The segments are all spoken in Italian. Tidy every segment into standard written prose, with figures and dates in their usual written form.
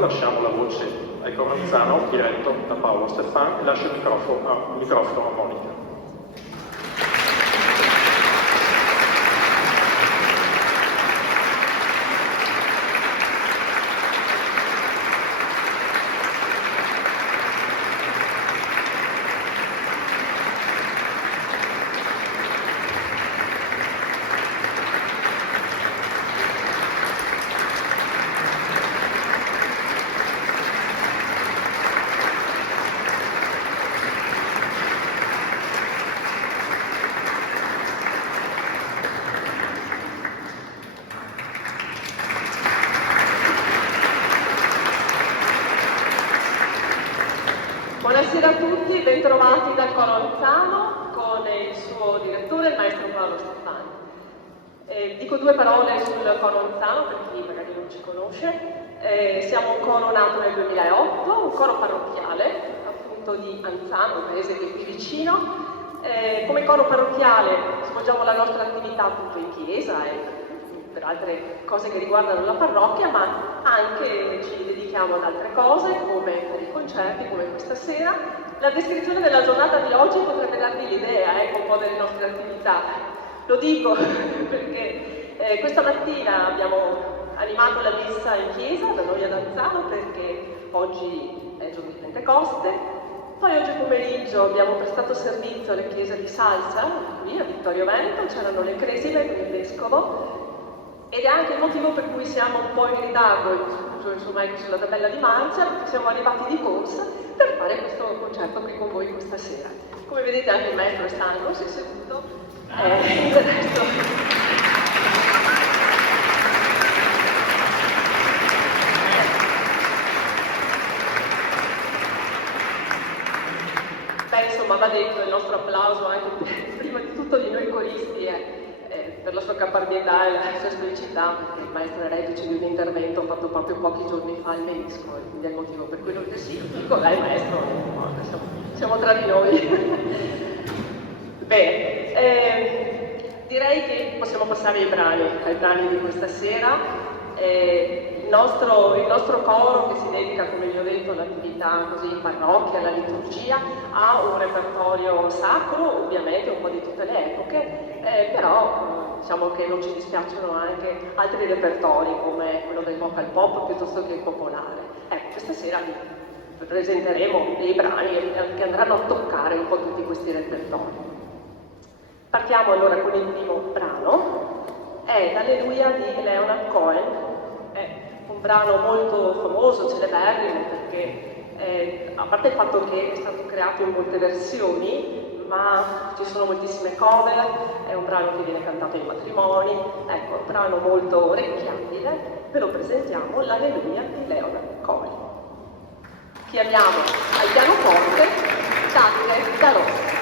Lasciamo la voce ai Coranzano, diretto da Paolo Stefan, e lascio il microfono a Monica. Buonasera a tutti, bentrovati dal Coranzano con il suo direttore, il maestro Paolo Stefani. Dico due parole sul Coranzano per chi magari non ci conosce. Siamo un coro nato nel 2008, un coro parrocchiale, appunto di Anzano, un paese che è qui vicino. Come coro parrocchiale svolgiamo la nostra attività appunto in chiesa e per altre cose che riguardano la parrocchia, ma anche ci dedichiamo ad altre cose come dei concerti come questa sera. La descrizione della giornata di oggi potrebbe darvi l'idea un po' delle nostre attività. Lo dico perché questa mattina abbiamo animato la messa in chiesa da noi ad Anzano perché oggi è giorno di Pentecoste. Poi oggi pomeriggio abbiamo prestato servizio alla chiesa di Salsa, qui a Vittorio Veneto, c'erano le cresime con il vescovo. Ed è anche il motivo per cui siamo un po' in ritardo, scuso insomma sulla tabella di marcia, perché siamo arrivati di corsa per fare questo concerto qui con voi questa sera. Come vedete anche il maestro è stanco, si è seduto. Del resto... Insomma, va detto il nostro applauso anche prima di tutto di noi coristi per la sua caparbietà e la sua esplicità, perché il maestro Reggi ci dio un intervento fatto proprio pochi giorni fa al Menisco, e quindi è il motivo per cui non sì, dico dai maestro, siamo tra di noi. Bene, direi che possiamo passare ai brani di questa sera. Il nostro coro, che si dedica, come vi ho detto, all'attività così in parrocchia, alla liturgia, ha un repertorio sacro, ovviamente un po' di tutte le epoche, però diciamo che non ci dispiacciono anche altri repertori come quello del vocal pop piuttosto che il popolare. Ecco, questa sera vi presenteremo dei brani che andranno a toccare un po' tutti questi repertori. Partiamo allora con il primo brano, è l'Alleluia di Leonard Cohen. È un brano molto famoso, celeberrimo, perché a parte il fatto che è stato creato in molte versioni, ma ci sono moltissime cover, è un brano che viene cantato ai matrimoni, ecco, un brano molto orecchiabile, ve lo presentiamo, l'Alleluia di Leonard Cohen. Chiamiamo al pianoforte Dante da Rossi.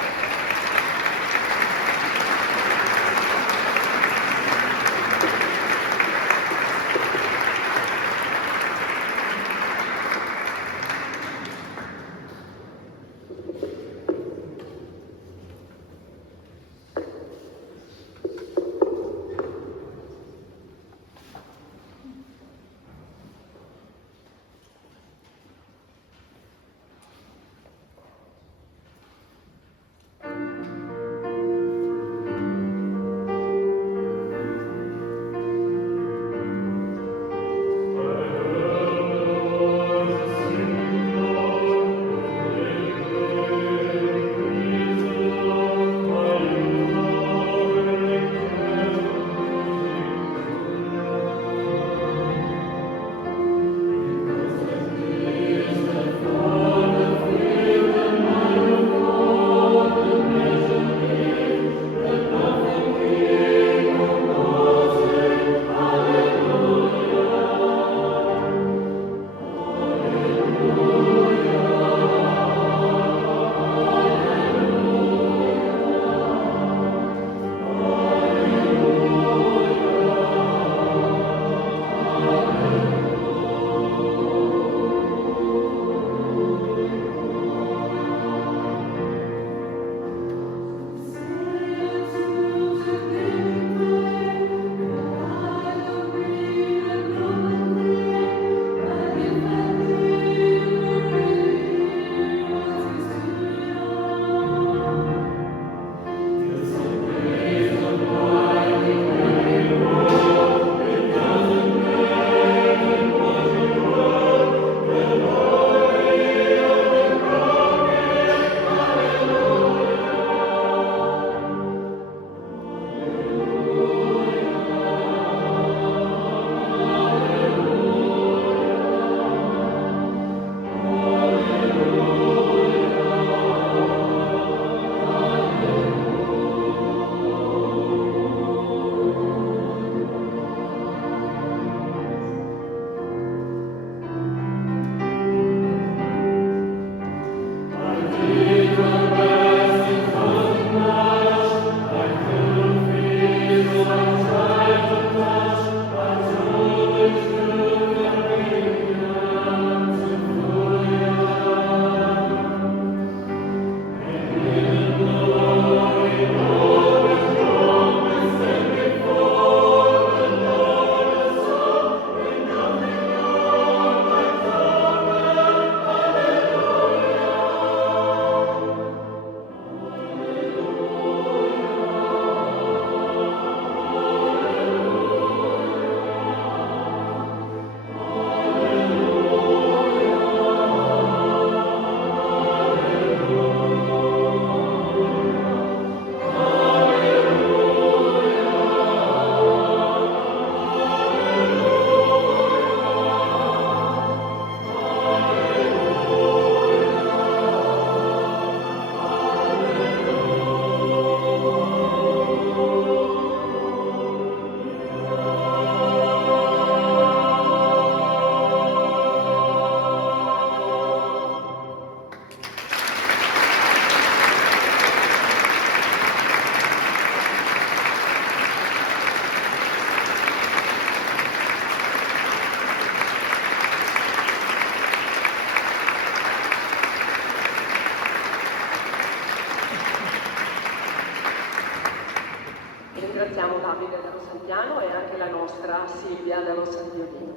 Silvia da Rossa al violino.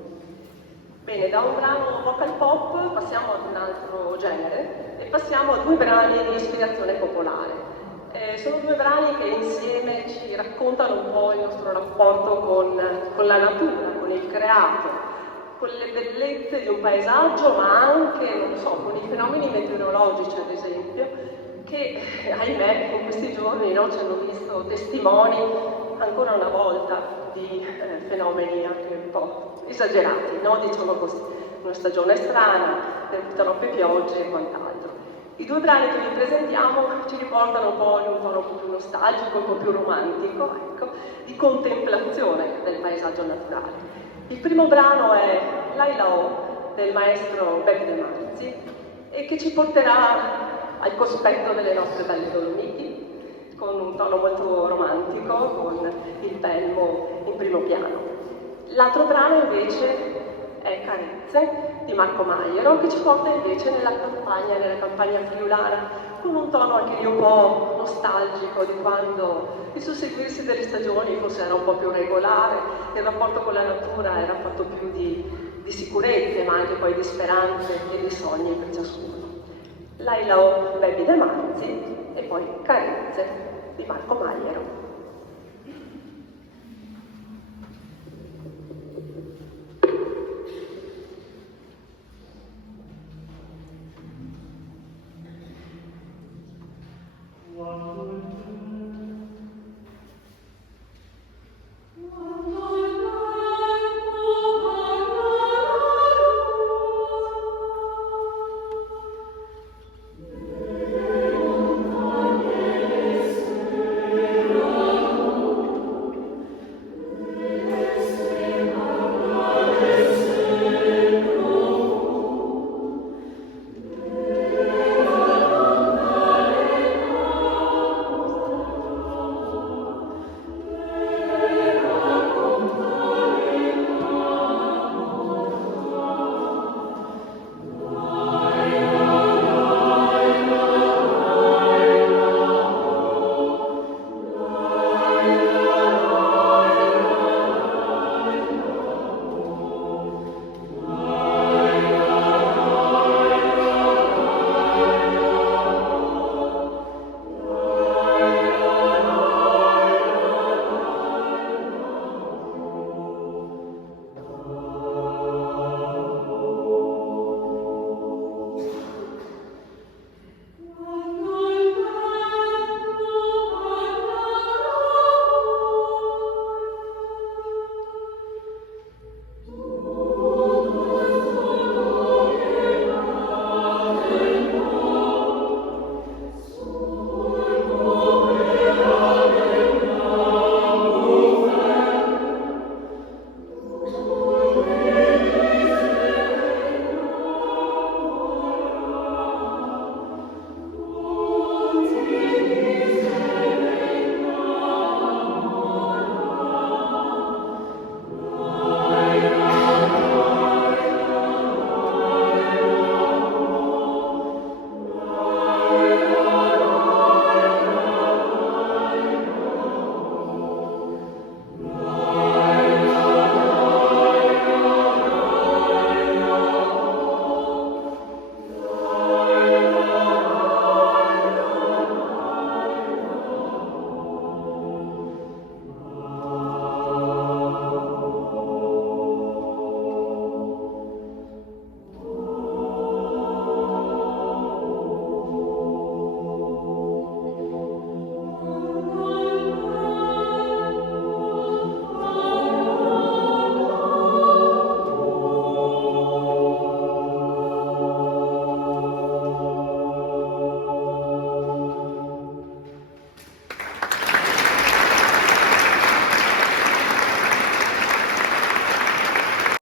Bene, da un brano vocal pop passiamo ad un altro genere e passiamo a 2 brani di ispirazione popolare. Sono 2 brani che insieme ci raccontano un po' il nostro rapporto con la natura, con il creato, con le bellezze di un paesaggio, ma anche, non so, con i fenomeni meteorologici, ad esempio, che, ahimè, in questi giorni no, ci hanno visto testimoni ancora una volta di fenomeni anche un po' esagerati, no? Diciamo così, una stagione strana, troppe piogge e quant'altro. I 2 brani che vi presentiamo ci riportano un po' in un tono un po' più nostalgico, un po' più romantico, ecco, di contemplazione del paesaggio naturale. Il primo brano è Laila O del maestro Beppe De Marzi e che ci porterà al cospetto delle nostre belle Dolomiti, con un tono molto romantico, con il Pelmo in primo piano. L'altro brano invece è Carezze di Marco Maiero, che ci porta invece nella campagna friulana, con un tono anche lì un po' nostalgico di quando il susseguirsi delle stagioni forse era un po' più regolare, il rapporto con la natura era fatto più di sicurezze, ma anche poi di speranze e di sogni per ciascuno. Laila O, Beppe De Marzi e poi Carezze di Marco Maiero.